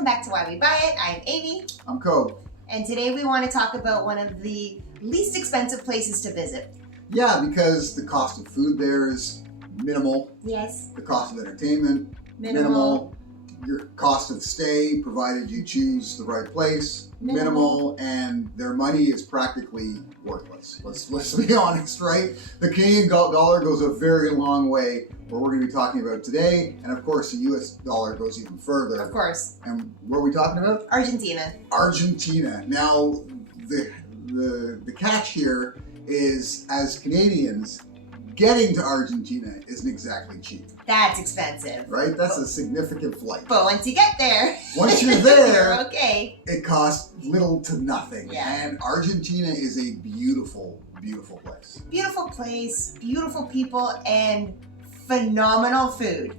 Welcome back to Why We Buy It. I'm Amy. I'm Co. And today we want to talk about one of the least expensive places to visit. Yeah, because the cost of food there is minimal. Yes. The cost of entertainment, Minimal. Your cost of stay, provided you choose the right place, minimal. And their money is practically worthless. Let's be honest, right? The Canadian dollar goes a very long way, where we're going to be talking about today, and of course the US dollar goes even further. Of course. And what are we talking about? Argentina. Argentina. Now, the catch here is, as Canadians, getting to Argentina isn't exactly cheap. That's expensive. Right? That's a significant flight. But once you get there, Once you're there, you're okay. It costs little to nothing. Yeah. And Argentina is a beautiful, beautiful place. Beautiful place, beautiful people, and phenomenal food.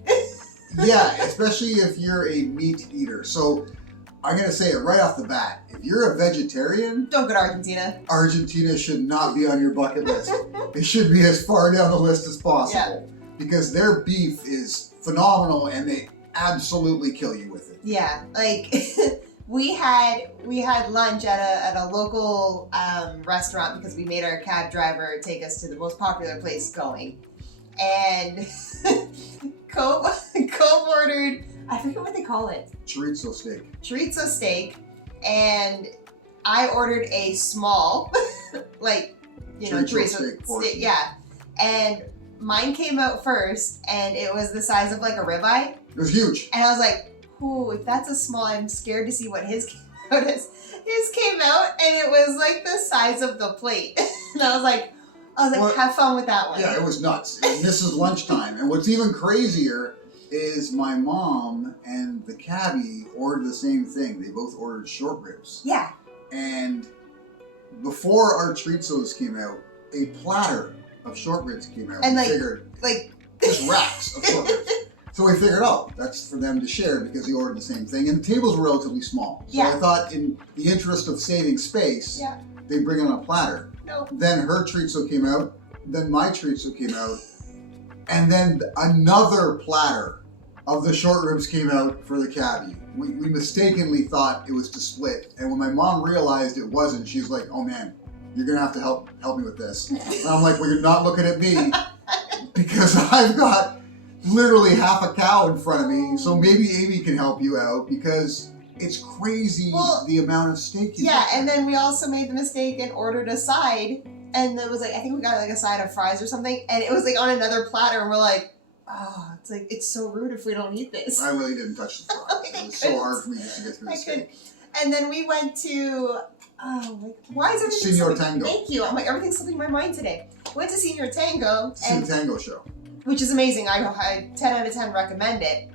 Yeah, especially if you're a meat eater. So I'm going to say it right off the bat. If you're a vegetarian, Don't go to Argentina. Argentina should not be on your bucket list. It should be as far down the list as possible. Yeah. Because their beef is phenomenal and they absolutely kill you with it. Yeah, like we had lunch at a local restaurant because we made our cab driver take us to the most popular place going, and Cove ordered, I forget what they call it, Chorizo steak. chorizo steak, and I ordered a small, like, Chorizo steak portion. yeah, and mine came out first, and it was the size of like a ribeye. It was huge. And I was like, ooh, if that's a small, I'm scared to see what his came out as. His came out, and it was like the size of the plate. And I was like, Well, have fun with that one. Yeah, it was nuts. And this is lunchtime. And what's even crazier is my mom and the cabbie ordered the same thing. They both ordered short ribs. Yeah. And before our chorizos came out, a platter of short ribs came out. And we figured, just racks of short ribs. So we figured, that's for them to share because they ordered the same thing. And the tables were relatively small. So I thought, in the interest of saving space, they bring on a platter. No. Then her chorizo came out. Then my chorizo came out. And then another platter of the short ribs came out for the cabbie. We mistakenly thought it was to split. And when my mom realized it wasn't, she's like, oh man, you're going to have to help me with this. And I'm like, well, you're not looking at me because I've got literally half a cow in front of me. So maybe Amy can help you out because it's crazy the amount of steak you get. And then we also made the mistake and ordered a side. And it was like, I think we got like a side of fries or something. And it was like on another platter. And we're like, oh, it's like, it's so rude if we don't eat this. I really didn't touch the fries. It was so hard for me just to get through the steak. And then we went to, why is everything Senor slipping? Tango. Thank you. I'm like, everything's slipping my mind today. Went to Senor Tango. It's a tango show. Which is amazing. I 10 out of 10 recommend it.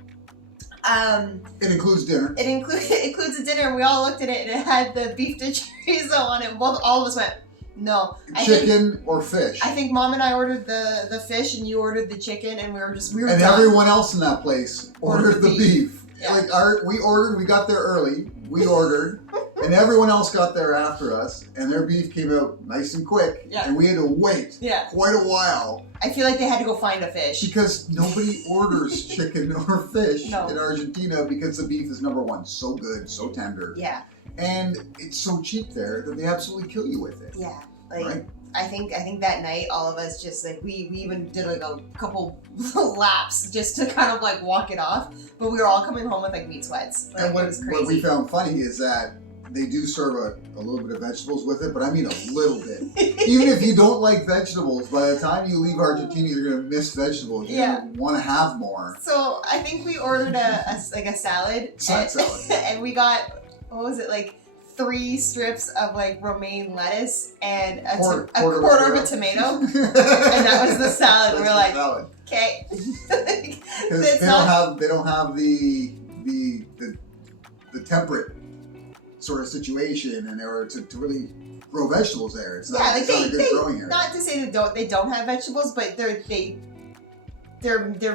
It includes dinner. It includes a dinner, and we all looked at it, and it had the beef de chorizo on it. All of us went, no. Chicken or fish. I think Mom and I ordered the fish, and you ordered the chicken, and we were and done. Everyone else in that place ordered the beef. Yeah. Like we got there early. We ordered, and everyone else got there after us, and their beef came out nice and quick, and we had to wait quite a while. I feel like they had to go find a fish. Because nobody orders chicken or fish in Argentina because the beef is number one. So good, so tender. Yeah. And it's so cheap there that they absolutely kill you with it. Yeah. Like, right? I think that night all of us just like, we even did like a couple laps just to kind of like walk it off. But we were all coming home with like meat sweats. Like, and it was crazy. What we found funny is that they do serve a little bit of vegetables with it, but I mean a little bit. Even if you don't like vegetables, by the time you leave Argentina, you're going to miss vegetables. You're going to want to have more. So I think we ordered a salad. Salad. And we got, what was it, like 3 strips of like romaine lettuce and a quarter of a tomato. And that was the salad. And we're like, okay. Because they don't have the temperate sort of situation in order to really grow vegetables there. It's not, it's not a good growing area. Not to say that they don't have vegetables, but their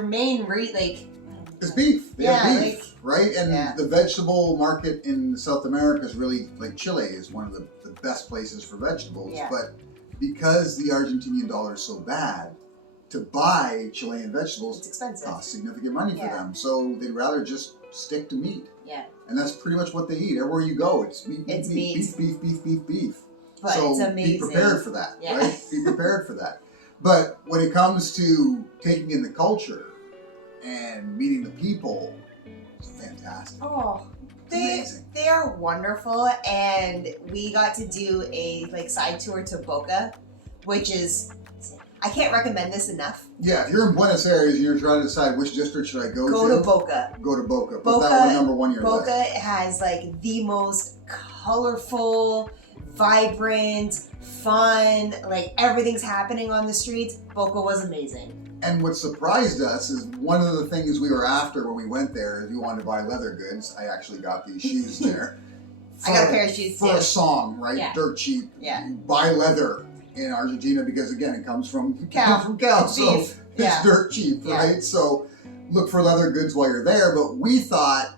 main it's beef. They have beef, like, right? And the vegetable market in South America is really, like Chile is one of the best places for vegetables. Yeah. But because the Argentinian dollar is so bad, to buy Chilean vegetables it's expensive. costs significant money for them. So they'd rather just stick to meat. Yeah. And that's pretty much what they eat. Everywhere you go, it's meat, It's beef, meat. beef. But So it's amazing. be prepared for that, Yeah. right? Be prepared for that. But when it comes to taking in the culture and meeting the people, it's fantastic. Oh, Amazing. they are wonderful, and we got to do a side tour to Boca, which is, I can't recommend this enough. Yeah, if you're in Buenos Aires and you're trying to decide which district should I go to, Go to Boca. Go to Boca. Put Boca- that one number one on your Boca list. has the most colorful, vibrant, fun, everything's happening on the streets. Boca was amazing. And what surprised us is one of the things we were after when we went there is we wanted to buy leather goods. I actually got these shoes there. I got a pair of shoes for too. a song, right? Yeah. Dirt cheap. Yeah. You buy leather in Argentina because again it comes from Cow. so Beef. it's Yeah. dirt cheap, Yeah. right? So look for leather goods while you're there. But we thought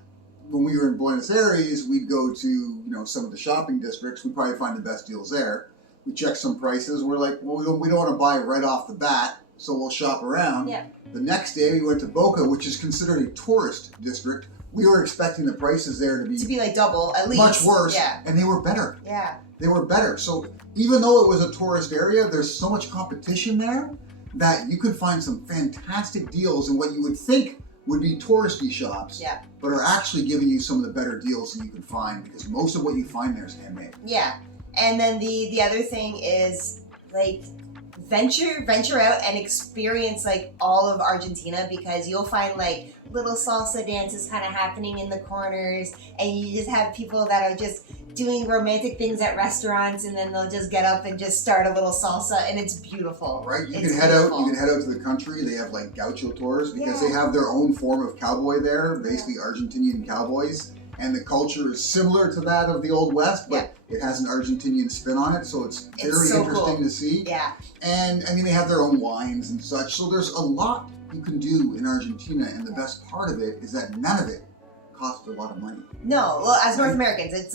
when we were in Buenos Aires, we'd go to some of the shopping districts. We'd probably find the best deals there. We checked some prices. We're like, well, we don't want to buy right off the bat, so we'll shop around. Yeah. The next day we went to Boca, which is considered a tourist district. We were expecting the prices there to be double at least. much worse, Yeah. and they were better. Yeah. They were better. So even though it was a tourist area, there's so much competition there that you could find some fantastic deals in what you would think would be touristy shops, Yeah. but are actually giving you some of the better deals that you can find because most of what you find there is handmade. Yeah. And then the other thing is venture out and experience all of Argentina, because you'll find little salsa dances kind of happening in the corners, and you just have people that are just doing romantic things at restaurants, and then they'll just get up and just start a little salsa, and it's beautiful. Right? You It's can head out. beautiful. You can head out to the country. They have Gaucho tours because Yeah. they have their own form of cowboy there, basically Argentinian cowboys, and the culture is similar to that of the Old West, but it has an Argentinian spin on it, so it's very so interesting cool. to see. Yeah. And I mean, they have their own wines and such, so there's a lot you can do in Argentina, and the best part of it is that none of it costs a lot of money. No, well, as North Americans, it's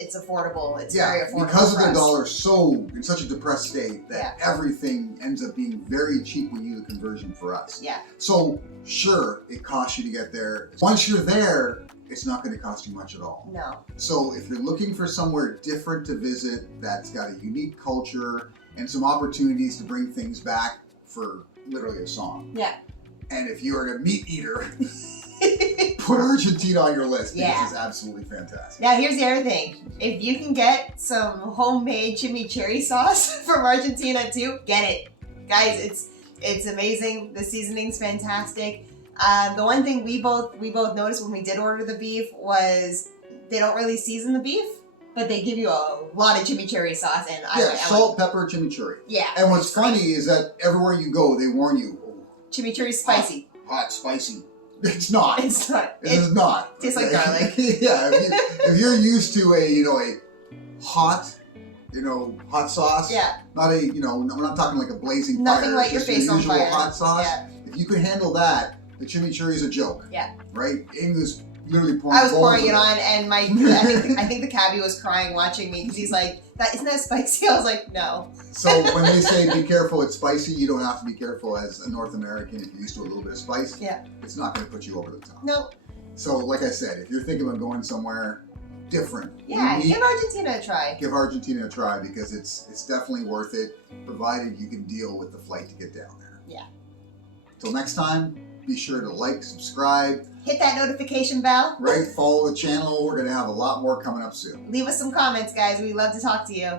it's affordable. It's very affordable because of for the us. dollar so in such a depressed state that Yeah. everything ends up being very cheap when you do the conversion for us. Yeah. So sure, it costs you to get there. Once you're there, it's not going to cost you much at all. No. So if you're looking for somewhere different to visit that's got a unique culture and some opportunities to bring things back for literally a song. Yeah. And if you're a meat eater, put Argentina on your list because Yeah. it's absolutely fantastic. Now here's the other thing. If you can get some homemade chimichurri sauce from Argentina too, get it. Guys, it's amazing. The seasoning's fantastic. The one thing we both noticed when we did order the beef was they don't really season the beef, but they give you a lot of chimichurri sauce, and Salt, pepper, chimichurri. Yeah. And what's funny is that everywhere you go, they warn you, Chimichurri's spicy. hot, spicy. It's not. It's not. It is not. tastes like garlic. Yeah, if you're used to a hot, hot sauce. Yeah. Not we're not talking like a blazing Nothing fire. light your just face on usual fire. hot sauce. Yeah. If you can handle that, the chimichurri is a joke. Yeah. Right? Amy was literally pouring. I was bowls pouring of it on, and I think the cabbie was crying watching me because he's like, isn't that spicy? I was like, no. So when they say be careful, it's spicy, you don't have to be careful as a North American if you're used to a little bit of spice. Yeah. It's not going to put you over the top. No. So like I said, if you're thinking about going somewhere different, Yeah, unique, give Argentina a try. give Argentina a try because it's definitely worth it, provided you can deal with the flight to get down there. Yeah. Till next time, be sure to like, subscribe, Hit that notification bell. right? Follow the channel. We're going to have a lot more coming up soon. Leave us some comments, guys. We'd love to talk to you.